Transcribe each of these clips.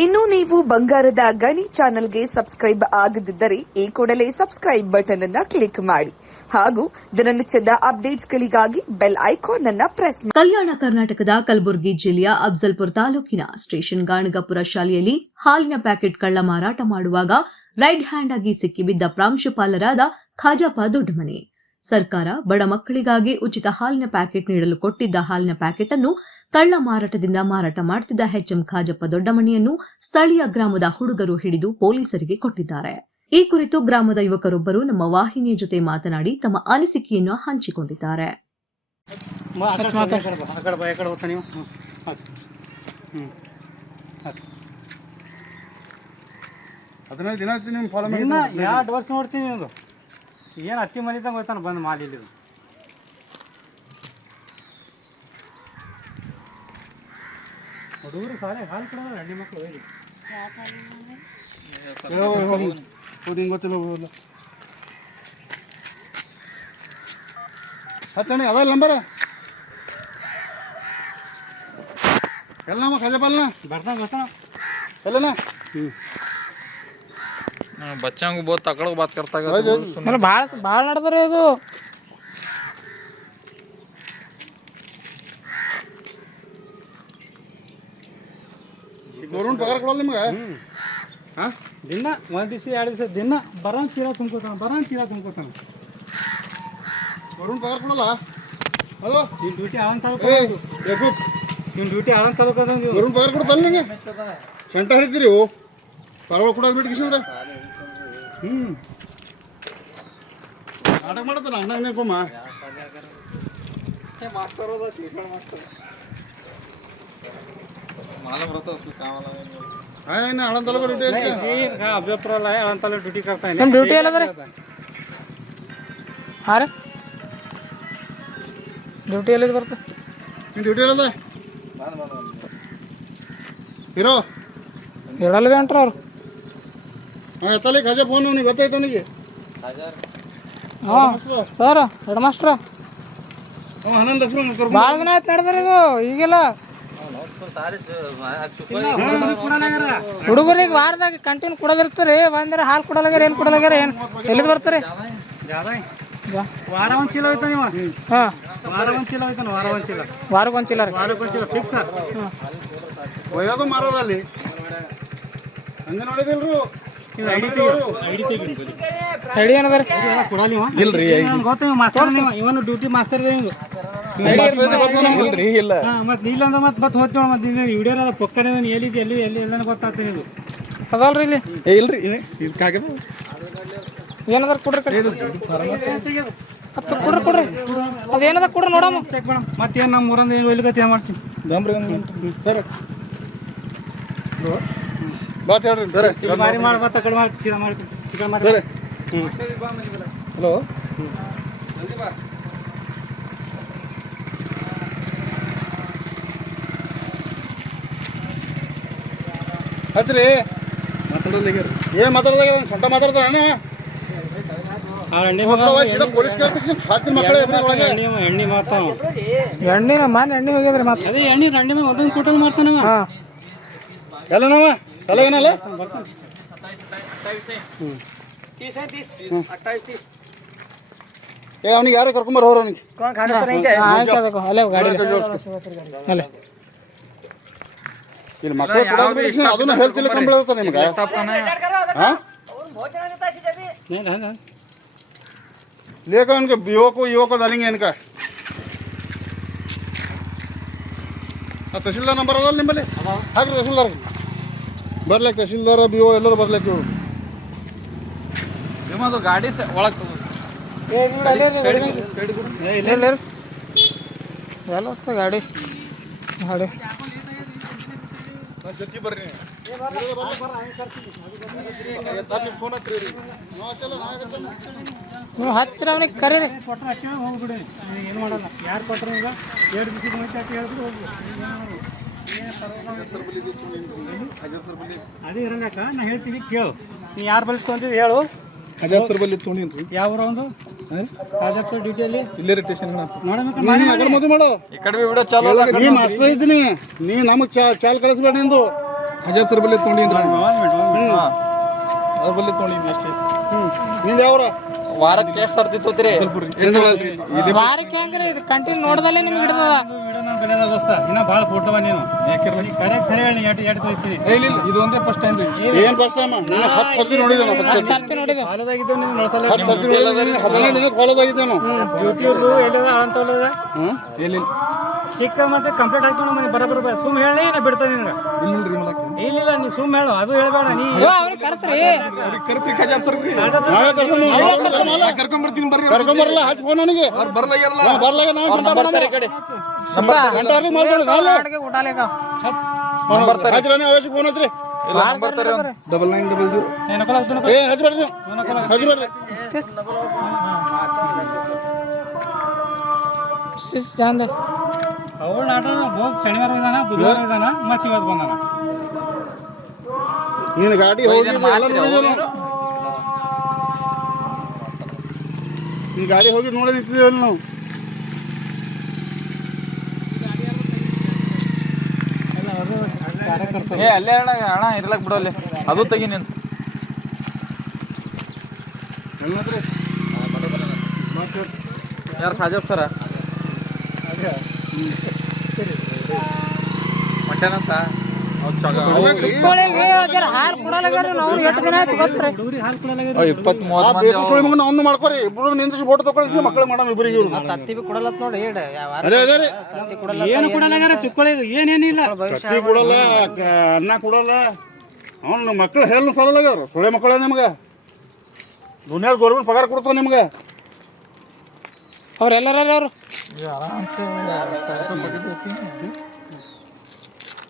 ಇನ್ನು ನೀವು ಬಂಗಾರದ ಗಣಿ ಚಾನೆಲ್ಗೆ ಸಬ್ಸ್ಕ್ರೈಬ್ ಆಗದಿದ್ದರೆ ಈ ಕೂಡಲೇ ಸಬ್ಸ್ಕ್ರೈಬ್ ಬಟನ್ ಅನ್ನ ಕ್ಲಿಕ್ ಮಾಡಿ. ಹಾಗೂ ದಿನನಿತ್ಯದ ಅಪ್ಡೇಟ್ಸ್ಗಳಿಗಾಗಿ ಬೆಲ್ ಐಕಾನ್ ಅನ್ನ ಪ್ರೆಸ್ ಕಲ್ಯಾಣ ಕರ್ನಾಟಕದ ಕಲಬುರಗಿ ಜಿಲ್ಲೆಯ ಅಫ್ಜಲ್ಪುರ ತಾಲೂಕಿನ ಸ್ಟೇಷನ್ ಗಾಣಗಾಪುರ ಶಾಲೆಯಲ್ಲಿ ಹಾಲಿನ ಪ್ಯಾಕೆಟ್ ಕಳ್ಳ ಮಾರಾಟ ಮಾಡುವಾಗ ರೈಟ್ ಹ್ಯಾಂಡ್ ಆಗಿ ಸಿಕ್ಕಿಬಿದ್ದ ಪ್ರಾಂಶುಪಾಲರಾದ ಖಾಜಾಪ ದೊಡ್ಡಮನೆ. ಸರ್ಕಾರ ಬಡ ಮಕ್ಕಳಿಗಾಗಿ ಉಚಿತ ಹಾಲಿನ ಪ್ಯಾಕೆಟ್ ನೀಡಲು ಕೊಟ್ಟಿದ್ದ ಹಾಲಿನ ಪ್ಯಾಕೆಟ್ ಅನ್ನು ಕಳ್ಳ ಮಾರಾಟದಿಂದ ಮಾರಾಟ ಮಾಡುತ್ತಿದ್ದ ಎಚ್ಎಂ ಖಾಜಪ್ಪ ದೊಡ್ಡಮಣಿಯನ್ನು ಸ್ಥಳೀಯ ಗ್ರಾಮದ ಹುಡುಗರು ಹಿಡಿದು ಪೊಲೀಸರಿಗೆ ಕೊಟ್ಟಿದ್ದಾರೆ. ಈ ಕುರಿತು ಗ್ರಾಮದ ಯುವಕರೊಬ್ಬರು ನಮ್ಮ ವಾಹಿನಿಯ ಜೊತೆ ಮಾತನಾಡಿ ತಮ್ಮ ಅನಿಸಿಕೆಯನ್ನು ಹಂಚಿಕೊಂಡಿದ್ದಾರೆ. ಹದಿನೈದು ದಿನ ಫಾಲೋ ಮಾಡಿ ಎರಡು ವರ್ಷ ನೋಡ್ತೀನಿ ನಿಮ್ದು ಏನು ಹತ್ತಿ ಮನಿದಂಗೆ ಹೋಯ್ತಾನೆ ಬಂದು ಮಾಲ್ ಇಲ್ಲಿ. ಹುಡುಗರು ಸಾಲೆ ಹಾಲು ಕೊಡೋದ ಹೆಣ್ಣು ಮಕ್ಕಳು ಹೋಗಿ ಗೊತ್ತಿಲ್ಲ ಹೋಗೋದು ಹತ್ತಣ್ಣ ಅದ ನಂಬರ ಎಲ್ಲ ನಮ್ಮ ಕಜಪಾಲನ ಬರ್ತಾನೆ ಬರ್ತಾನ. ಎಲ್ಲನ? ಹ್ಞೂ ಬಚ್ಚಂಗು ಬೋದು ತಕಳಗ್ ಬಾತ್ ಕರ್ತಾಗ ಭಾಳ ಭಾಳ ನಡ್ದಾರ ಇದು ಗೌರ್ಮೆಂಟ್ ಪಗಾರ ಕೊಡಲ್ಲ ನಿಮ್ಗೆ? ಹಾಂ? ದಿನ ಒಂದು ದಿವಸ ಎರಡು ದಿವಸ ದಿನ ಬರೋನ್ ಚೀರ ತುಂಬ್ಕೋತಾನೆ ಬರೋನ್ ಚೀಲ ತುಂಬ್ಕೋತಾನೆ. ಗೌರ್ಮೆಂಟ್ ಪಗಾರ ಕೊಡಲ್ಲ? ಹಲೋ? ನಿಮ್ಮ ಡ್ಯೂಟಿ ಆಳನ್ ತಾಲೂಕು ನಿಮ್ಮ ಡ್ಯೂಟಿ ಆಳನ್ ತಾಲೂಕು ಗೌರ್ಮೆಂಟ್ ಪಗಾರ ಕೊಡ್ತಾನೆ ನಿಮಗೆ? ಸೆಂಟರ್ ಹಿಡಿತೀರಿ ಅವು ಪರವಾಗಿ ಕೊಡೋದು ಬಿಟ್ಟು ಕಿಸಿದ್ರೆ ಹ್ಞೂ ನಾಟಕ ಮಾಡತ್ತಾನ ಅಣ್ಣ ಕೊಮ್ಮ मालूम रहता उसको काम वाला ಹಾಂ ಇನ್ನು ಹಳಂತಲ್ಲ ಡ್ಯೂಟಿ ಐತಿ ಅಭ್ಯಪ್ರಲ್ಲ ಆಳನ್ ತಾಲೂಕು ಡ್ಯೂಟಿ करता है ನಿಮ್ಮ ಡ್ಯೂಟಿ ಎಲ್ಲದ್ರಿ ಹಾಂ ರೀ ಡ್ಯೂಟಿ ಎಲ್ಲಿದ್ ಬರ್ತದೆ ನಿನ್ನ ಡ್ಯೂಟಿ ಇಲ್ಲದ ಹೀರೋ ಹೇಳಲ್ರಿ ಅಂಟ್ರ ಅವ್ರು ಹಾಂ ತಲೆ ಖಜಾ ಫೋನ್ ಅವ್ನಿಗೆ ಗೊತ್ತಾಯ್ತು ಅವನಿಗೆ ಹಾಂ ಸರ್ ಹೆಡ್ ಮಾಸ್ಟ್ರ ಅವ ಹನ್ನೊಂದು ಲಕ್ಷ ಕರ್ಕೊಂಡು ಭಾಳ ದಿನ ಆಯ್ತು ನಡೆದ್ರಿ ಇದು ಈಗೆಲ್ಲ. ಹುಡುಗರಿಗೆ ವಾರದಾಗ ಕಂಟಿನ್ಯೂ ಕೊಡೋದಿರ್ತಾರೆ ಬಂದ್ರೆ ಹಾಲು ಕೊಡಲಾಗ್ಯಾರ ಏನು ಕೊಡಲಾಗ್ಯಾರ ಏನು? ಎಲ್ಲಿಗೆ ಬರ್ತಾರೆ? ವಾರ ಒಂದು ಚೀಲ ಹೋಯ್ತಾನ ನೀವು? ಹಾಂ. ವಾರ ಒಂದು ಚೀಲ ಹೋಯ್ತಾನ ವಾರ ಒಂದು ಚೀಲ. ವಾರಕ್ಕೆ ಒಂದು ಚೀಲ. ವಾರಕ್ಕೆ ಒಂದು ಚೀಲ. ಫಿಕ್ಸ್ ಒಯ್ಯೋದು ಮಾರೋದಲ್ಲಿ ಹಂಗೆ ನೋಡಿದಿಲ್ರು? ತಡಿ ಏನದ ರೀ ಕೊಡಲ್ಲ ಇವ ಇಲ್ರಿ ಗೊತ್ತ ಮಾಸ್ತರ್ ನೀವು. ಇವನು ಡ್ಯೂಟಿ ಮಾಸ್ತರ್ ಹಿಂಗ ಇಲ್ಲ. ಮತ್ತೆ ಇಲ್ಲ ಅಂದ್ರೆ ಮತ್ತೆ ಮತ್ತೆ ಹೋಗ್ತೀವಿ ಮತ್ತೆ ನೀವು ವಿಡಿಯೋ ಎಲ್ಲ ಪೊಕ್ಕನೆ ಎಲ್ಲಿದೆ ಎಲ್ಲಿ ಎಲ್ಲಿ ಎಲ್ಲ ಗೊತ್ತಾಗ್ತದೆ ಇದು ಅದಲ್ರಿ ಇಲ್ಲಿ. ಇಲ್ರಿ ಇದು ಕಾಗದ. ಏನದ ಕೊಡ್ರಿ ಕಡೆ ಹತ್ತು ಕೊಡ್ರಿ ಕೊಡ್ರಿ. ಅದೇನದ ಕೊಡ್ರಿ ನೋಡಮ್ಮ. Check madam. ಮತ್ತೇನು ನಮ್ಮ ಊರಂದ ಏನು ಎಲ್ಲಿಗತ್ತೆ ಏನು ಮಾಡ್ತೀನಿ ದಮ್ರಿ ಸರ್. ಬಾತ್ ಹೇಳ್ರಿ ಸರ್ ಸರ್ ಹಲೋ ಹಚ್ರಿ ಏನು ಮಾತಾಡ್ದಾಗ ಸೊಂಟ ಮಾತಾಡ್ತಾನ ಆ ಎಣ್ಣೆ ಸೀದಾ ಪೊಲೀಸ್ ಹಾಕ್ತೀನಿ ಮಕ್ಕಳೇ ಒಳಗೆ ಎಣ್ಣೆ ಎಣ್ಣೆ ಮಾಡ್ತಾವ ಎಣ್ಣೆ ಮಾನ್ ಎಣ್ಣೆ ಹೋಗ್ಯದ್ರಿ ಮತ್ತೆ ಅದೇ ಎಣ್ಣೆ ಒಂದೊಂದು ಕೂಟಲ್ ಮಾಡ್ತಾನವ ಹಾಂ चलेगा ना ले ये हमने यार कर कुमार हो रहा नहीं कौन खाने पर नहीं चाहिए हाँ क्या देखो हेलो गाड़ी का ज़ोर से ले ये मक्को पूरा भी नहीं अदन हेल्थ के लिए कम बड़ा तो नहीं मगा हाँ और भोजन लेता है जब नहीं ना ना लेकर इनके बीओ को यो को डालेंगे इनका तहसीलदार नंबर डाल निम्बले हाँ तहसीलदार ಬರ್ಲಿಕ್ಕೆ ತಹಸೀಲ್ದಾರ್ ಬಿ ಓ ಎಲ್ಲರೂ ಬರ್ಲಿಕ್ಕೆ ಇವ್ರು ನಿಮ್ಮದು ಗಾಡಿ ಸ- ಒಳಗ್ ತಗೋ. ಇಲ್ಲ ಇಲ್ಲ ಎಲ್ಲ ಹೋಗ್ತದೆ ಗಾಡಿ. ಗಾಡಿ. ಜೊತೆ ಬರ್ರಿ. ಫೋನ್ ಹಚ್ಚಿರಿ ನೀವು ಹಚ್ಚಿರ ಅವನಿಗೆ ಕರೀರಿ. ಕೊಟ್ಟರೆ ಅಷ್ಟೇ ಹೋಗ್ಬಿಡಿ. ಏನು ಮಾಡಲ್ಲ. ಯಾರು ಕೊಟ್ಟರು ಈಗ? ಎರಡು ದಿವಸ ಮುಂಚೆ ಅಷ್ಟೇ ಹೇಳ್ಬಿಟ್ಟು ಹೋಗ್ಬಿಡು ಅದೇ ನಾ ಹೇಳ್ತೀನಿ ಕೇಳು ನೀ ಯಾರು ಬಲ್ಲಿ ತೊಗೊಂಡಿದ್ದು ಹೇಳು. ಸರ್ ಬಲ್ಲಿ ತೊಗೊಂಡಿನ್ರಿ? ಯಾವ ಊರು ಒಂದು ಸರ್ ಡ್ಯೂಟಿಯಲ್ಲಿ ಇಲ್ಲೇ ಸ್ಟೇಷನ್ ನೋಡಬೇಕು ನೀನು ಮಗನ ಮದುವೆ ಮಾಡು. ಈ ಕಡೆ ವಿಡಿಯೋ ಚಾಲು ಅದ ನೀ ಮಾಸ್ಟರ್ ಇದ್ದೀನಿ. ನೀ ನಮಗೆ ಚಾ ಚಾಲ್ ಕಲಿಸ್ಬೇಡ ನಿಂದು. ಸರ್ ಬಲ್ಲಿ ತೊಗೊಂಡಿನ್ರಿ? ಅವ್ರ ಬಲ್ಲಿ ತೊಗೊಂಡಿನಿ ಅಷ್ಟೇ. ಹ್ಞೂ ನಿಂದು ಯಾವ್ರ ವಾರಕ್ಕೆ ಎಷ್ಟು ಸರ್ತಿ ತೋತಿರಿ ವಾರಕ್ಕೆ ಹೆಂಗ್ರಿ? ಇದು ಕಂಟಿನ್ಯೂ ನೋಡ್ದಲ್ಲೇ ನಿಮ್ಗೆ ದೋಸ್ತ ಇನ್ನ ಭಾಳ ಫೋಟೋ ನೀನು. ಯಾಕಿರ್ಲಿ? ಕರೆ ಕರೆ ಹೇಳಿ ಎಟ್ ಎಟ್ ತೊಯ್ತೀನಿ ಇದೊಂದೇ ಇಲ್ಲ ಇಲ್ಲ, ಇದು ಒಂದೇ ಫಸ್ಟ್ ಟೈಮ್ ರೀ. ಏನ್ ಫಸ್ಟ್ ಟೈಮ್ ನೀನು ಹತ್ತು ಸರ್ತಿ ನೋಡಿದೆ ನಾನು ಹತ್ತು ಸರ್ತಿ ನೋಡಿದೆ. ಹಾಲದಾಗಿದ್ದು ನೀನು ನೋಡ್ಸಲ್ಲ ಹತ್ತು ಸರ್ತಿ ನೋಡಿದೆ ಹದಿನೈದು ದಿನಕ್ಕೆ ಹೊಲದಾಗಿದ್ದೆ ನಾನು. ಡ್ಯೂಟಿಯವ್ರದ್ದು ಎಲ್ಲದ ಅಳಂತವಲ್ಲದ ಹ್ಞೂ ಎಲ್ಲಿಲ್ಲ ಸಿಕ್ಕ ಮತ್ತೆ ಕಂಪ್ಲೀಟ್ ಆಗ್ತಾವ ಮನೆ ಬರಬರ ಸುಮ್ ಹೇಳಿ ನಾ ಬಿಡ್ತಾನೆ ನಿನಗೆ. ಇಲ್ಲ ನೀ ಸುಮ್ ಹೇಳು ಅದು ಹೇಳ್ಬೇಡ ನೀ ಕರ್ಸ್ರಿ. ಖಜಾಬ್ ಸರ್ ನಾವೇ ಬರ್ತೀನಿ ಕರ್ಕೊಂಬರ್ತೀನಿ ಬರ್ರಿ. ಕರ್ಕೊಂಬರಲ್ಲ ಹಚ್ ಫೋನ್ ನನಗೆ ನಾವು ಬರ್ಲಾಗ ನಾವು ಸಂತ ಗಂಟೆ ಆಗ್ಲಿ ಮಾತಾಡೋದು ಹಾಲು ಅಡ್ಗೆ ಊಟ ಲೇಕ ಹಚ್ಚಿರ ಅವಶ್ಯಕ ಫೋನ್ ಹಚ್ಚ್ರಿ ಡಬಲ್ ನೈನ್ ಡಬಲ್ ಜೀರೋ ಏ ಹಚ್ ಬರ್ರಿ ಶಿಸ್ ಚಂದ ಅವಳ ಆಟ ಬಹುತ್ ಶನಿವಾರ ಇದಾನ ಬುಧವಾರ ಇದಾನ ಮತ್ತೆ ಇವತ್ತು ಬಂದಾನ. ನೀನು ಗಾಡಿ ಹೋಗಿ ನೀನು ಗಾಡಿ ಹೋಗಿ ನೋಡಿದ್ದೀವಿ ನಾವು ಏ ಅಲ್ಲೇ ಅಣ್ಣ ಅಣ್ಣ ಇರ್ಲಕ್ ಬಿಡು ಅಲ್ಲಿ. ಅದು ತೆಗಿ ನೀನು. ಯಾರು ಖಾಜಾಬ್ ಸರ? ಮಟ್ಟೇನಂತ ಚಿಕ್ಕೋಳಿಗೆ ಜರ ಹಾರ್ ಕೊಡಲಾಗ್ಯಾರ ನಾವು ಎಷ್ಟು ದಿನ ಆಯ್ತು ಗೊತ್ತ್ರಿ ಇಪ್ಪತ್ತ್ ಆ ಮೂವತ್ತು ಮಾಡ್ಕೊರಿ ಇಬ್ರು ನಿಂದಿಸಿ ಫೋಟೋ ತಗೊಳ್ಳಿ ಮಕ್ಕಳು ಮಾಡಮ್ ಇಬ್ಬರಿಗೆ ಇವ್ರು ತತ್ತಿ ಬಿ ಕೊಡಲತ್ ನೋಡಿ ಏನು ಕೊಡಲ್ಲ ಚಿಕ್ಕೋಳಿಗೆ? ಏನೇನಿಲ್ಲ ತತ್ತಿ ಕೊಡಲ್ಲ ಅನ್ನ ಕೊಡಲ್ಲ. ಅವ್ನು ಮಕ್ಕಳು ಸುಳೆ ಮಕ್ಕಳ ನಿಮ್ಗೆ. ದುನಿಯಾದ ಗೌರ್ಮೆಂಟ್ ಪಗಾರ ಕೊಡ್ತಾವ ನಿಮ್ಗೆ. ಅವ್ರೆಲ್ಲರ ಅವ್ರು?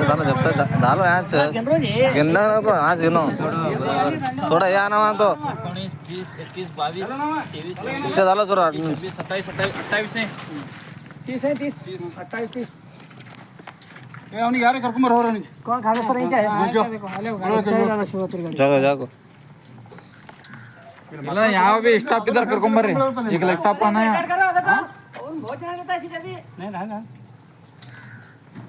ऐस भाई दाना जब तक दालो यहाँ से गिनना ना को आज गिनो थोड़ा ये आना वहाँ तो अच्छा दालो थोड़ा ಏ ಅವ್ನಿಗೆ ಯಾರೇ ಕರ್ಕೊಂಬರ್ ಹೋರ ಅವನಿಗೆ जागो जागो ಇಲ್ಲ ಯಾವ ಬಿ ಸ್ಟಾಪ್ ಇದ್ದಾರೆ ಕರ್ಕೊಂಬರ್ರಿ ಈಗ ಸ್ಟಾಪ್ ಅನ್ನ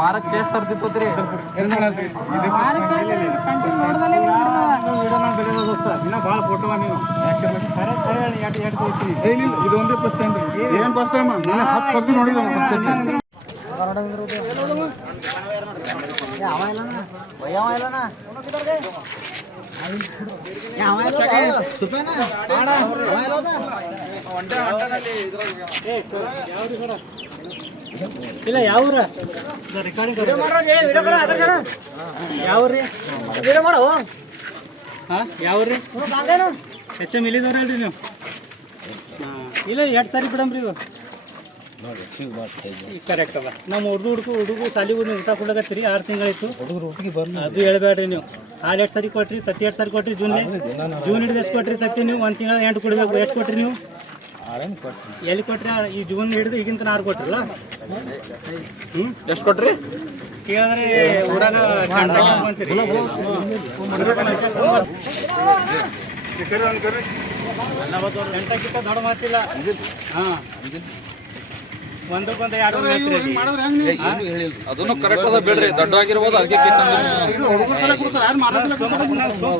ವಾರಕ್ಕೆ ಎಷ್ಟು ಸರ್ತಿ ತೋತಿರಿ ಎರ್ನಾಳಲ್ರಿ ಬೆಳೆದ ದೋಸ್ತ ಇನ್ನ ಭಾಳ ಫೋಟೋ ನೀನು. ಕರೆ ಕರೆ ಹೇಳಿ ಎಟ್ ಎಟ್ ತೋರಿಸ್ತೀನಿ? ಇಲ್ಲ ಇಲ್ಲ, ಇದು ಒಂದೇ ಫಸ್ಟ್ ಟೈಮ್ ಏನು ಫಸ್ಟ್ ಟೈಮ್ ನೀನು ಹತ್ತು ಸರ್ತಿ ಇಲ್ಲ ಯಾವ ರೆಕಾರ್ಡಿಂಗ್ ಯಾವ ರೀ ಹಾಂ ಯಾವ ರೀ ಎಚ್ ಎಂ ಇಲ್ಲಿದವ್ರ ಹೇಳ್ರಿ ನೀವು? ಹಾಂ ಇಲ್ಲ ಎರಡು ಸಾರಿ ಬಿಡಮ್ರಿ ಇದು ಕರೆಕ್ಟ್ ಅದ. ನಮ್ಮ ಹುಡುಗ ಹುಡುಗ ಹುಡುಗ ಸಾಲಿಗೂ ನೀವು ಊಟ ಕೊಡಕತ್ತೀರಿ ಆರು ತಿಂಗಳಾಯ್ತು. ಹುಡುಗರು ಬಂದು ಅದು ಹೇಳ್ಬೇಡ್ರಿ ನೀವು. ಹಾಲು ಎರಡು ಸಾರಿ ಕೊಟ್ರಿ ತತ್ತಿ ಎರಡು ಸಾರಿ ಕೊಟ್ರಿ ಜೂನ್ ಜೂನ್ ಹಿಡಿದು ಎಷ್ಟು ಕೊಟ್ರಿ ತತ್ತಿ ನೀವು ಒಂದು ತಿಂಗಳ ಎಂಟು ಕೊಡಬೇಕು ಎಷ್ಟು ಕೊಟ್ರಿ ನೀವು? ಎಲ್ಲಿ ಕೊಟ್ರಿ ಈ ಜೂನ್ ಹಿಡಿದು ಆರು ಕೊಟ್ರಲ್ಲ? ಹ್ಞೂ ಎಷ್ಟು ಕೊಟ್ರಿ? ಕೇಳಿದ್ರೆ ಊರಾಗ ದೊಡ್ಡ ಮಾತಿಲ್ಲ. ಹಾ. ಒಂದಕ್ಕೊಂದು ಎರಡು? ಅದನ್ನು ಕರೆಕ್ಟ್ ಅದ ಬಿಡ್ರಿ ದೊಡ್ಡ ಆಗಿರ್ಬೋದು ಅದಕ್ಕೆ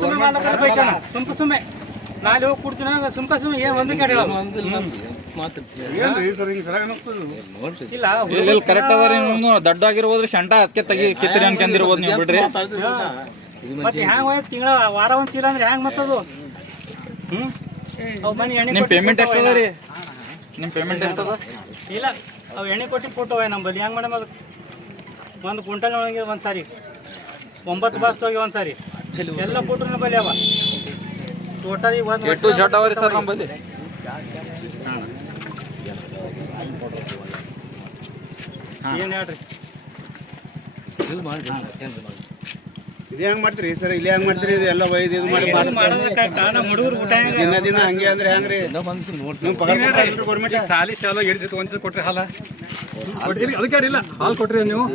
ಸುಮ್ಮನೆ ಸುಮ್ಮನೆ ನಾಳೆ ಹೋಗಿ ಕೊಡ್ತೀನಿ ಸುಮ್ಕ ಸುಮ್ಮನೆ ಏನು ಒಂದು ಕಡೆ ಇಲ್ಲ ಇಲ್ಲಿ ಕರೆಕ್ಟ್ ಅದ ರೀ ನೀವು ದಡ್ಡ ಆಗಿರ್ಬೋದ್ರಿ ಶಂಟ ಅದಕ್ಕೆ ತೆಗಿ ಕಿತ್ತರಿ ಅನ್ಕೊಂಡಿರ್ಬೋದು ನೀವು ಬಿಡ್ರಿ. ಮತ್ತೆ ಹ್ಯಾಂಗ ಹೋಯ್ತು ತಿಂಗಳ? ವಾರ ಒಂದ್ ಚೀಲ ಅಂದ್ರೆ ಹ್ಯಾಂಗ ಮತ್ತದು? ನಿಮ್ ಪೇಮೆಂಟ್ ಕೊಟ್ಟು ಎಷ್ಟು ಅದ. ರೀ ನಿಮ್ ಪೇಮೆಂಟ್ ಎಷ್ಟು ಅದ ಇಲ್ಲ ಅವ್ ಎಣ್ಣೆ ಕೊಟ್ಟಿ ಫೋಟೋ ಹೋಯ್ ನಂಬಲ್ಲಿ. ಹೆಂಗೆ ಮಾಡಮ್ ಅದು ಒಂದು ಕ್ವಿಂಟಲ್ ಒಳಗೆ ಒಂದ್ ಸಾರಿ. ಒಂಬತ್ತು ಬಾಕ್ಸ್ ಹೋಗಿ ಒಂದ್ ಸಾರಿ. ಎಲ್ಲ ಫೋಟೋ ನಂಬಲ್ಲಿ ಅವ. ಟೋಟಲ್ ಈಗ ಒಂದು ಎಷ್ಟು ಜಡ್ ಅವರಿ ರೀ ಸರ್ ನಮ್ಮಲ್ಲಿ. ಏನು ಹೇಳ್ರಿ? ಇದು ಹೆಂಗ್ ಮಾಡ್ತೀರಿ ಸರ್? ಇಲ್ಲಿ ಹೆಂಗ್ ಮಾಡ್ತೀರಿ? ಇದು ಎಲ್ಲ ಒಯ್ದು ಇದು ಮಾಡಿ ದಿನ ದಿನ ಹಂಗೆ ಅಂದ್ರೆ ಹೆಂಗ್ರಿ? ನಿಮ್ ಪಗಾರ ಗೌರ್ಮೆಂಟ್ ಸಾಲಿ ಚಾಲೋ ಹಿಡಿದಿತ್ತು ಒಂದ್ಸಲ ಕೊಟ್ರಿ ಹಾಲ. ಕೊಟ್ಟಿಲ್ಲ ಅದಕ್ಕೆ ಇಲ್ಲ? ಹಾಲು ಕೊಟ್ರಿ ನೀವು.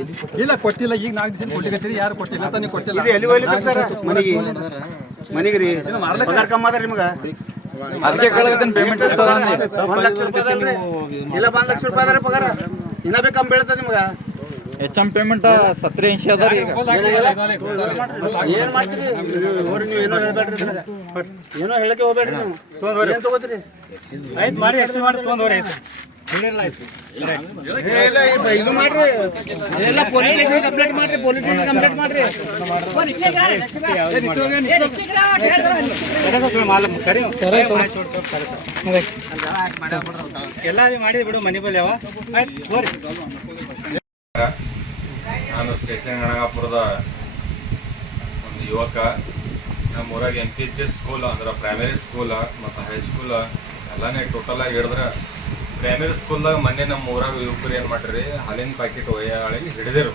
ಇಲ್ಲ ಕೊಟ್ಟಿಲ್ಲ ಈಗ ನಾಲ್ಕು ದಿನ ಕೊಟ್ಟಿಗತ್ತೀರಿ ಯಾರು ಕೊಟ್ಟಿಲ್ಲ ಅಂತ ನೀವು ಕೊಟ್ಟಿಲ್ಲ. ಇದು ಎಲ್ಲಿ ಹೋಗ್ಲಿಕ್ಕೆ ಸರ್? ಮನೆಗೆ. ಮನೆಗೆ ರೀ ಪಗಾರ ಕಮ್ಮಿ ಅದ ರೀ ನಿಮ್ಗೆ? ಅದಕ್ಕೆ ಕೇಳಕತ್ತೀನಿ ಪೇಮೆಂಟ್ ಅದ ಲಕ್ಷ ರೂಪಾಯಿ ಅದಲ್ರಿ ಇಲ್ಲ ಒಂದು ಲಕ್ಷ ರೂಪಾಯಿ ಅದ ಪಗಾರ. ಇನ್ನ ಬೇಕು ಕಮ್ಮಿ ಬೀಳ್ತದೆ ನಿಮ್ಗೆ. ಎಚ್ ಎಂ ಪೇಮೆಂಟ್ ಸತ್ರಿ ಇಂಶ ಅದ ರೀ ಈಗ. ಏನ್ ಮಾಡ್ತೀರಿ? ನೀವು ಏನೋ ಹೇಳ್ಬೇಡ್ರಿ. ಏನೋ ಹೇಳಕ್ಕೆ ಹೋಗ್ಬೇಡ್ರಿ ನೀವು. ಏನ್ ತಗೋತೀರಿ? ಆಯ್ತು ಮಾಡಿ ಎಕ್ಸ್ಚೇಂಜ್ ಮಾಡಿ ತೊಗೊಂಡವ್ರೆ ಆಯ್ತು ಹೇಳಿರಲ್ಲ ಆಯ್ತು ಏ, ಇಲ್ಲ, ಇಲ್ಲ, ಇದು ಮಾಡ್ರಿ. ಎಲ್ಲ ಪೊಲೀಸ್ ಸ್ಟೇಷನ್ ಕಂಪ್ಲೇಂಟ್ ಮಾಡ್ರಿ ಪೊಲೀಸ್ ಸ್ಟೇಷನ್ ಕಂಪ್ಲೇಂಟ್ ಮಾಡ್ರಿ. ಎಲ್ಲ ಮಾಡಿದ್ ಬಿಡು ಮನೆ ನಾನು ಸ್ಟೇಷನ್ ಗಣಗಾಪುರದ ಒಂದು ಯುವಕ. ನಮ್ಮ ಊರಾಗ M P H S school ಅಂದ್ರೆ ಪ್ರೈಮರಿ ಸ್ಕೂಲ್ ಮತ್ತು ಹೈಸ್ಕೂಲ್ ಎಲ್ಲಾನೇ ಟೋಟಲ್ ಆಗಿ ಹಿಡಿದ್ರೆ ಪ್ರೈಮರಿ ಸ್ಕೂಲ್ದಾಗ ಮೊನ್ನೆ ನಮ್ಮ ಊರಾಗ ಯುವಕರು ಏನು ಮಾಡ್ರಿ, ಹಾಲಿನ ಪ್ಯಾಕೆಟ್ ಒಯ್ಯಾಳಿಗೆ ಹಿಡಿದಿರು.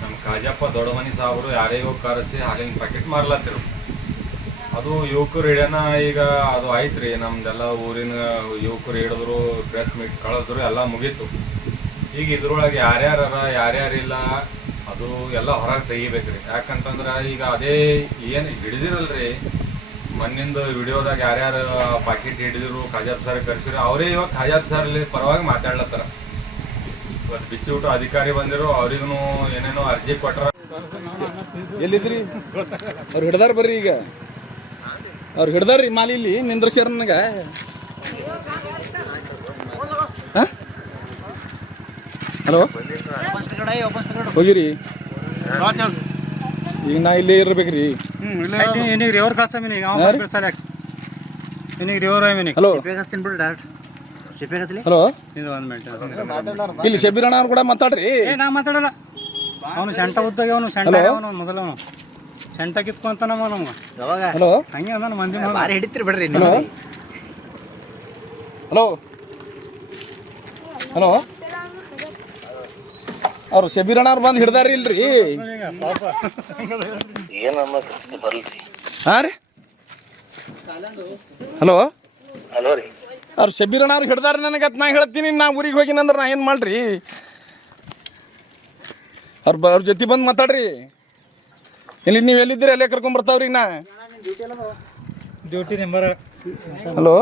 ನಮ್ಮ ಕಾಜಪ್ಪ ದೊಡ್ಡಮನಿ ಯಾರೇ ಯಾರಿಗೋ ಕರೆಸಿ ಹಾಲಿನ ಪ್ಯಾಕೆಟ್ ಮಾರ್ಲತ್ತಿರು ಅದು ಯುವಕರು ಹಿಡ್ಯಾನ, ಈಗ ಅದು ಆಯ್ತು ರೀ ನಮ್ದೆಲ್ಲ ಊರಿನ ಯುವಕರು ಹಿಡಿದ್ರು ಪ್ರೆಸ್ ಮೀಟ್ ಕಳೆದ್ರು, ಎಲ್ಲ ಮುಗೀತು. ಈಗ ಇದ್ರೊಳಗೆ ಯಾರ್ಯಾರ ಇಲ್ಲ, ಅದು ಎಲ್ಲ ಹೊರಗೆ ತೆಗಿಬೇಕ್ರಿ. ಯಾಕಂತಂದ್ರೆ ಈಗ ಅದೇ ಏನು ಹಿಡಿದಿರಲ್ರಿ ಮೊನ್ನಿಂದ ವಿಡಿಯೋದಾಗ ಯಾರ್ಯಾರು ಪಾಕಿಟ್ ಹಿಡಿದ್ರು ಖಾಜಾಬ್ ಸರ್ ಕರೆಸಿರು ಅವರೇ ಇವಾಗ ಖಾಜಾಬ್ ಸರ್ ಇಲ್ಲಿ ಪರವಾಗಿ ಮಾತಾಡ್ಲತ್ತಾರ. ಇವತ್ತು ಬಿಸಿ ಊಟ ಅಧಿಕಾರಿ ಬಂದಿರು ಅವ್ರಿಗೂ ಏನೇನೋ ಅರ್ಜಿ ಕೊಟ್ರ. ಎಲ್ಲಿದ್ರಿ? ಅವ್ರು ಹಿಡ್ದಾರ ಬರ್ರಿ ಈಗ. ಅವ್ರು ಹಿಡ್ದಾರ್ರಿ ಮಾಲಿ ಇಲ್ಲಿ ನಿಂದ್ರಸ್ಯಾರ ನನಗೆ. ಹಲೋ? ಹೋಗಿರಿ. ಈಗ ನಾ ಇಲ್ಲೇ ಇರ್ಬೇಕ್ರಿ. ರಿವರ್ ಕಳ್ಸ ಮಿನಿಗೆ ಅವ ಕಳ್ಸಲ್ಲ ಇನ್ನೀಗ ರಿವರ್ ಮಿನಿಗೆ. ಹಲೋ. ಒಂದು ಮಿನಿಟ್ ಇಲ್ಲಿ ಶಬೀರಣ್ಣ ಅವ್ರು ಕೂಡ ಮಾತಾಡ್ರಿ. ಏ ನಾ ಮಾತಾಡಲ್ಲ. ಅವನು ಸೆಂಟ ಉದ್ದಾಗ ಅವನು ಸೆಂಟ ಮೊದಲು ಅವನು. ಮೊದಲವನು ಸೆಂಟ ಕಿತ್ಕೊಂತಾನಮ್ಮ ನಮ್ಗೆ ಹಲೋ. ಹಂಗೆ ಅದ ಮಂದಿ ಭಾರಿ ಹಿಡಿತೀರಿ ಬಿಡ್ರಿ ಹಲೋ ಹಲೋ. ಹಲೋ. ಅವ್ರು ಶಬೀರಣ ಅವ್ರು ಬಂದು ಹಿಡ್ದಾರಿ ಇಲ್ರಿ. ಹಾ ರೀ? ಹಲೋ? ಅವ್ರು ಶಬೀರಣ ಅವ್ರು ಹಿಡ್ದಾರ ನನಗೆ ನಾ ಹೇಳ್ತೀನಿ ನಾ ಊರಿಗೆ ಹೋಗಿನಂದ್ರೆ ನಾ ಏನು ಮಾಡ್ರಿ? ಅವ್ರ ಬ ಅವ್ರ ಜೊತೆ ಬಂದು ಮಾತಾಡ್ರಿ. ಇಲ್ಲಿ ನೀವು ಎಲ್ಲಿದ್ದೀರಿ ಅಲ್ಲೇ ಕರ್ಕೊಂಬರ್ತಾವ್ರಿ ನಾ ಡ್ಯೂಟಿ ನಂಬರ್ ಹಲೋ?